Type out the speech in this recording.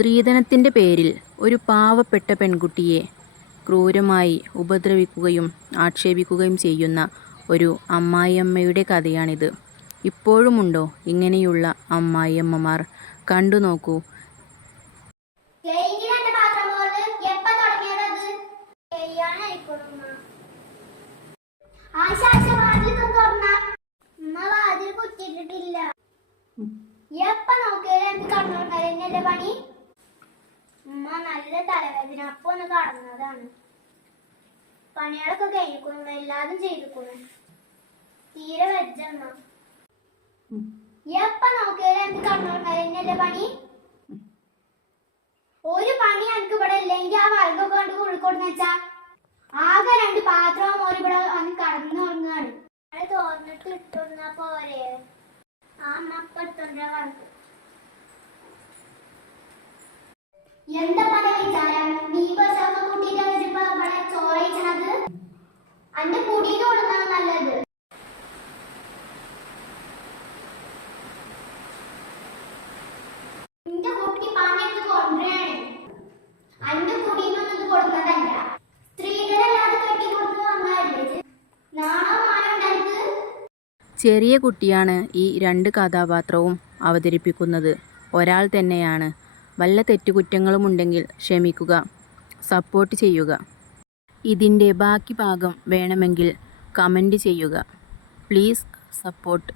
സ്ത്രീധനത്തിൻ്റെ പേരിൽ ഒരു പാവപ്പെട്ട പെൺകുട്ടിയെ ക്രൂരമായി ഉപദ്രവിക്കുകയും ആക്ഷേപിക്കുകയും ചെയ്യുന്ന ഒരു അമ്മായിയമ്മയുടെ കഥയാണിത്. ഇപ്പോഴുമുണ്ടോ ഇങ്ങനെയുള്ള അമ്മായിയമ്മമാർ? കണ്ടു നോക്കൂ. പണി ഉമ്മ നല്ല തലവേദന അപ്പൊ ഒന്ന് കടന്നതാണ്. പണികളൊക്കെ കഴിഞ്ഞിരിക്കുന്നു, എല്ലാതും ചെയ്തിരിക്കുന്നു. തീരെ വെച്ചമ്മ എപ്പ നോക്കിയാലും എനിക്ക് കടന്നോട്ടല്ലേ പണി. ഒരു പണി എനിക്ക് ഇവിടെ ഇല്ലെങ്കിൽ ആ വർഗമൊക്കെ കണ്ട് കുഴിക്കോട്ടെന്ന് വെച്ചാ ആകെ 2 പാത്രവും ഇവിടെ വന്ന് കടന്നുറങ്ങാണ്. തോന്നിട്ട് ഇട്ടുന്ന പോരെ ആ മപ്പടുത്തോണ്ട വർഗം. എന്താ പറയാ നീ ബസ്സൊക്കെ കൂട്ടിട്ട് ഇവിടെ ചോറയിച്ചത് അന്റെ കുടിയിൽ കൊടുക്കാൻ നല്ലത്. നിന്റെ കുട്ടി പണിയെടുത്ത് കൊണ്ടുവരാണ്. അന്റെ കുടിയിലൊന്നും ഇത് കൊടുക്കുന്നതല്ല. സ്ത്രീകളല്ലാതെ കെട്ടിക്കൊടുത്ത് വന്നതല്ലേ. നാളെ മാനുണ്ടെനിക്ക്. ചെറിയ കുട്ടിയാണ് ഈ 2 കഥാപാത്രവും അവതരിപ്പിക്കുന്നത്. ഒരാൾ തന്നെയാണ്. വല്ല തെറ്റുകുറ്റങ്ങളുമുണ്ടെങ്കിൽ ക്ഷമിക്കുക, സപ്പോർട്ട് ചെയ്യുക. ഇതിൻ്റെ ബാക്കി ഭാഗം വേണമെങ്കിൽ കമൻറ്റ് ചെയ്യുക. Please support.